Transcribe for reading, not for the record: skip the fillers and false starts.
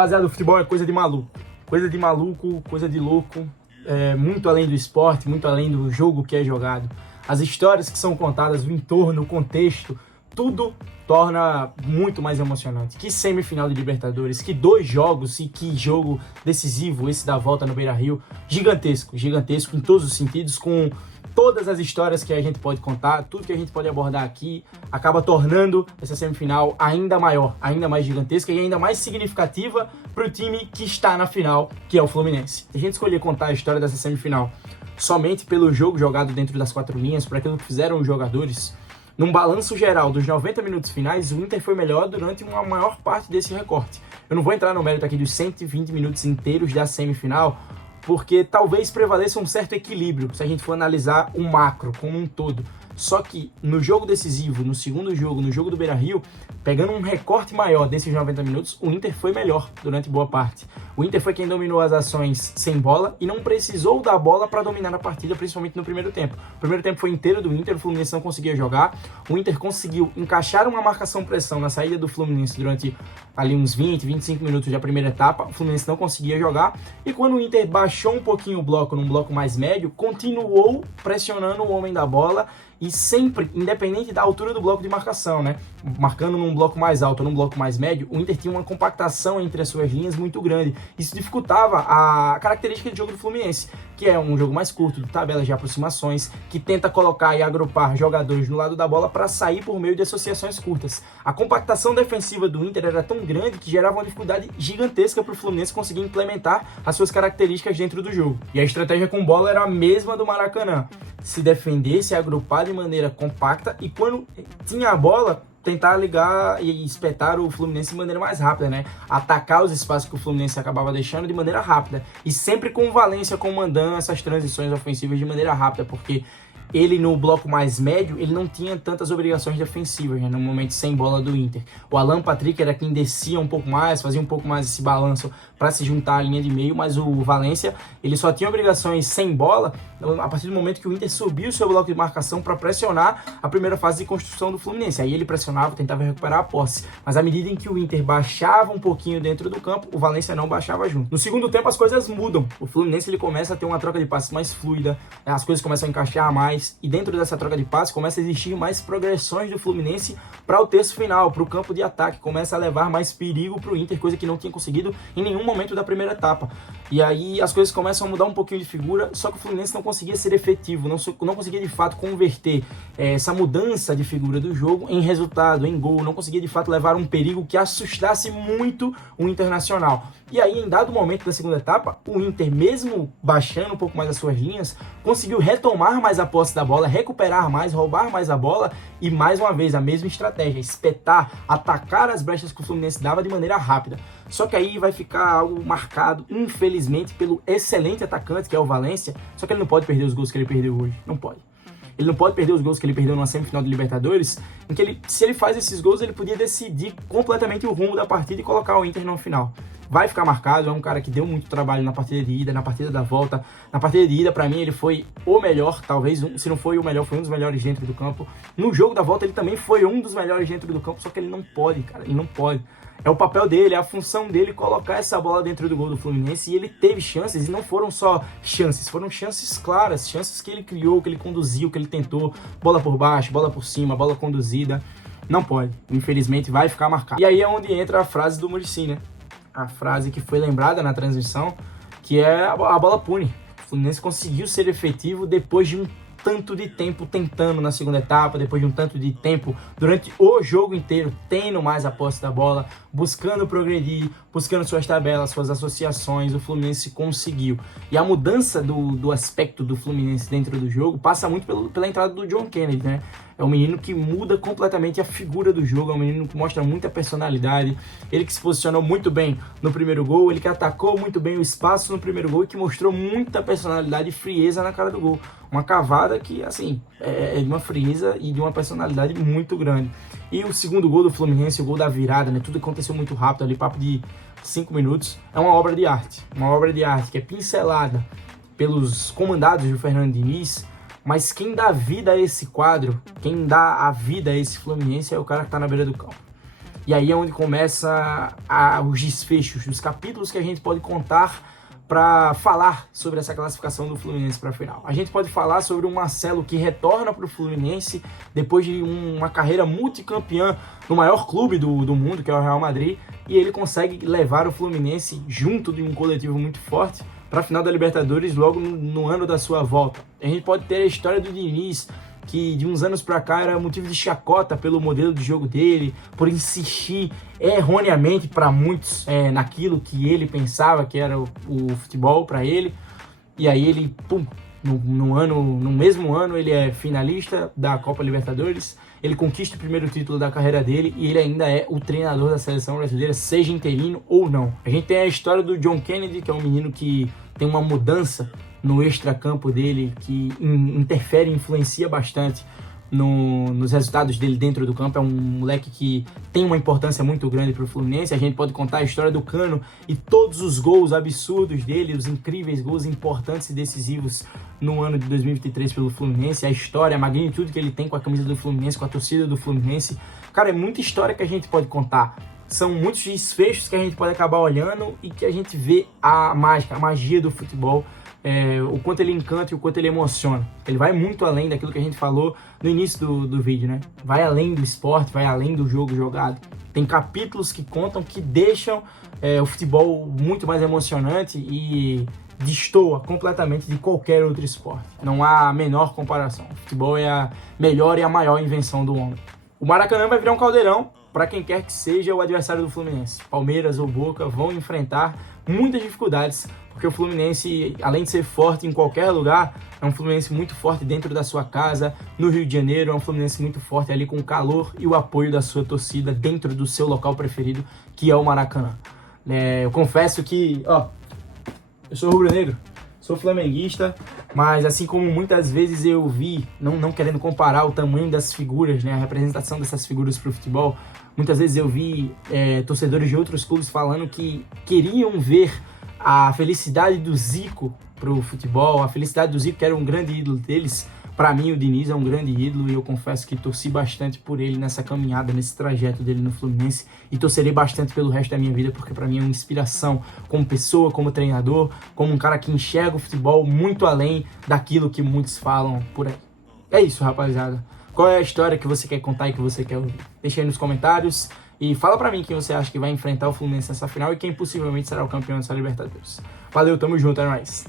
Rapaziada, o futebol é coisa de maluco. Coisa de maluco, coisa de louco. Muito além do esporte, muito além do jogo que é jogado. As histórias que são contadas, o entorno, o contexto, tudo torna muito mais emocionante. Que semifinal de Libertadores, que 2 jogos e que jogo decisivo esse da volta no Beira-Rio. Gigantesco, gigantesco em todos os sentidos, com todas as histórias que a gente pode contar, tudo que a gente pode abordar aqui, acaba tornando essa semifinal ainda maior, ainda mais gigantesca e ainda mais significativa para o time que está na final, que é o Fluminense. Se a gente escolher contar a história dessa semifinal somente pelo jogo jogado dentro das 4 linhas, por aquilo que fizeram os jogadores, num balanço geral dos 90 minutos finais, o Inter foi melhor durante uma maior parte desse recorte. Eu não vou entrar no mérito aqui dos 120 minutos inteiros da semifinal, porque talvez prevaleça um certo equilíbrio, se a gente for analisar o macro como um todo. Só que no jogo decisivo, no segundo jogo, no jogo do Beira-Rio, pegando um recorte maior desses 90 minutos, o Inter foi melhor durante boa parte. O Inter foi quem dominou as ações sem bola e não precisou da bola para dominar a partida, principalmente no primeiro tempo. O primeiro tempo foi inteiro do Inter, o Fluminense não conseguia jogar. O Inter conseguiu encaixar uma marcação-pressão na saída do Fluminense durante ali uns 20, 25 minutos da primeira etapa. O Fluminense não conseguia jogar. E quando o Inter baixou um pouquinho o bloco, num bloco mais médio, continuou pressionando o homem da bola e sempre, independente da altura do bloco de marcação, né? Marcando num bloco mais alto ou num bloco mais médio, o Inter tinha uma compactação entre as suas linhas muito grande. Isso dificultava a característica de jogo do Fluminense, que é um jogo mais curto, de tabelas de aproximações, que tenta colocar e agrupar jogadores no lado da bola para sair por meio de associações curtas. A compactação defensiva do Inter era tão grande que gerava uma dificuldade gigantesca para o Fluminense conseguir implementar as suas características dentro do jogo. E a estratégia com bola era a mesma do Maracanã: se defender, se agrupar de maneira compacta e quando tinha a bola, tentar ligar e espetar o Fluminense de maneira mais rápida, né? Atacar os espaços que o Fluminense acabava deixando de maneira rápida. E sempre com o Valência comandando essas transições ofensivas de maneira rápida, porque ele no bloco mais médio, ele não tinha tantas obrigações defensivas, né, no momento sem bola do Inter. O Alan Patrick era quem descia um pouco mais, fazia um pouco mais esse balanço para se juntar à linha de meio, mas o Valência, ele só tinha obrigações sem bola a partir do momento que o Inter subiu o seu bloco de marcação para pressionar a primeira fase de construção do Fluminense. Aí ele pressionava, tentava recuperar a posse, mas à medida em que o Inter baixava um pouquinho dentro do campo, o Valência não baixava junto. No segundo tempo as coisas mudam, o Fluminense ele começa a ter uma troca de passes mais fluida, as coisas começam a encaixar mais, e dentro dessa troca de passes começa a existir mais progressões do Fluminense para o terço final, para o campo de ataque, começa a levar mais perigo para o Inter, coisa que não tinha conseguido em nenhum momento da primeira etapa. E aí as coisas começam a mudar um pouquinho de figura, só que o Fluminense não conseguia ser efetivo, não conseguia de fato converter essa mudança de figura do jogo em resultado, em gol, não conseguia de fato levar um perigo que assustasse muito o Internacional. E aí, em dado momento da segunda etapa, o Inter, mesmo baixando um pouco mais as suas linhas, conseguiu retomar mais a posse da bola, recuperar mais, roubar mais a bola e, mais uma vez, a mesma estratégia: espetar, atacar as brechas que o Fluminense dava de maneira rápida. Só que aí vai ficar algo marcado, infelizmente, pelo excelente atacante que é o Valência, só que ele não pode perder os gols que ele perdeu hoje, não pode. Ele não pode perder os gols que ele perdeu numa semifinal de Libertadores, em que se ele faz esses gols, ele podia decidir completamente o rumo da partida e colocar o Inter no final. Vai ficar marcado, é um cara que deu muito trabalho na partida de ida, na partida da volta. Na partida de ida, pra mim, ele foi o melhor, talvez, se não foi o melhor, foi um dos melhores dentro do campo. No jogo da volta, ele também foi um dos melhores dentro do campo, só que ele não pode, cara, ele não pode. É o papel dele, é a função dele colocar essa bola dentro do gol do Fluminense, e ele teve chances, e não foram só chances, foram chances claras, chances que ele criou, que ele conduziu, que ele tentou, bola por baixo, bola por cima, bola conduzida. Não pode, infelizmente vai ficar marcado. E aí é onde entra a frase do Muricy, né? A frase que foi lembrada na transmissão, que é a bola pune. O Fluminense conseguiu ser efetivo depois de um tanto de tempo tentando na segunda etapa, depois de um tanto de tempo durante o jogo inteiro, tendo mais a posse da bola, buscando progredir, buscando suas tabelas, suas associações. O Fluminense conseguiu. E a mudança do aspecto do Fluminense dentro do jogo passa muito pela entrada do John Kennedy, né? É um menino que muda completamente a figura do jogo, é um menino que mostra muita personalidade, ele que se posicionou muito bem no primeiro gol, ele que atacou muito bem o espaço no primeiro gol e que mostrou muita personalidade e frieza na cara do gol. Uma cavada que, assim, é de uma frieza e de uma personalidade muito grande. E o segundo gol do Fluminense, o gol da virada, né? Tudo aconteceu muito rápido ali, papo de 5 minutos. É uma obra de arte que é pincelada pelos comandados do Fernando Diniz, mas quem dá vida a esse quadro, quem dá a vida a esse Fluminense é o cara que tá na beira do campo. E aí é onde começa os desfechos, os capítulos que a gente pode contar para falar sobre essa classificação do Fluminense para a final. A gente pode falar sobre o Marcelo que retorna para o Fluminense depois de uma carreira multicampeã no maior clube do mundo, que é o Real Madrid, e ele consegue levar o Fluminense junto de um coletivo muito forte para a final da Libertadores logo no ano da sua volta. A gente pode ter a história do Diniz, que de uns anos para cá era motivo de chacota pelo modelo de jogo dele, por insistir erroneamente para muitos naquilo que ele pensava que era o futebol para ele. E aí ele, no mesmo ano, ele é finalista da Copa Libertadores, ele conquista o primeiro título da carreira dele e ele ainda é o treinador da seleção brasileira, seja interino ou não. A gente tem a história do John Kennedy, que é um menino que tem uma mudança no extracampo dele, que interfere e influencia bastante nos resultados dele dentro do campo. É um moleque que tem uma importância muito grande para o Fluminense. A gente pode contar a história do Cano e todos os gols absurdos dele, os incríveis gols importantes e decisivos no ano de 2023 pelo Fluminense, a história, a magnitude que ele tem com a camisa do Fluminense, com a torcida do Fluminense. Cara, é muita história que a gente pode contar. São muitos desfechos que a gente pode acabar olhando e que a gente vê a mágica, a magia do futebol, o quanto ele encanta e o quanto ele emociona. Ele vai muito além daquilo que a gente falou no início do vídeo, né? Vai além do esporte, vai além do jogo jogado. Tem capítulos que contam, que deixam o futebol muito mais emocionante e destoa completamente de qualquer outro esporte. Não há a menor comparação. O futebol é a melhor e a maior invenção do homem. O Maracanã vai virar um caldeirão para quem quer que seja o adversário do Fluminense. Palmeiras ou Boca vão enfrentar muitas dificuldades, porque o Fluminense, além de ser forte em qualquer lugar, é um Fluminense muito forte dentro da sua casa, no Rio de Janeiro, é um Fluminense muito forte ali com o calor e o apoio da sua torcida dentro do seu local preferido, que é o Maracanã. Eu confesso que, eu sou rubro-negro, sou flamenguista, mas assim como muitas vezes eu vi, não querendo comparar o tamanho das figuras, né, a representação dessas figuras para o futebol, muitas vezes eu vi torcedores de outros clubes falando que queriam ver a felicidade do Zico para o futebol, a felicidade do Zico, que era um grande ídolo deles. Para mim, o Diniz é um grande ídolo e eu confesso que torci bastante por ele nessa caminhada, nesse trajeto dele no Fluminense, e torcerei bastante pelo resto da minha vida, porque para mim é uma inspiração como pessoa, como treinador, como um cara que enxerga o futebol muito além daquilo que muitos falam por aí. É isso, rapaziada. Qual é a história que você quer contar e que você quer ouvir? Deixa aí nos comentários e fala pra mim quem você acha que vai enfrentar o Fluminense nessa final e quem possivelmente será o campeão dessa Libertadores. Valeu, tamo junto, é nóis.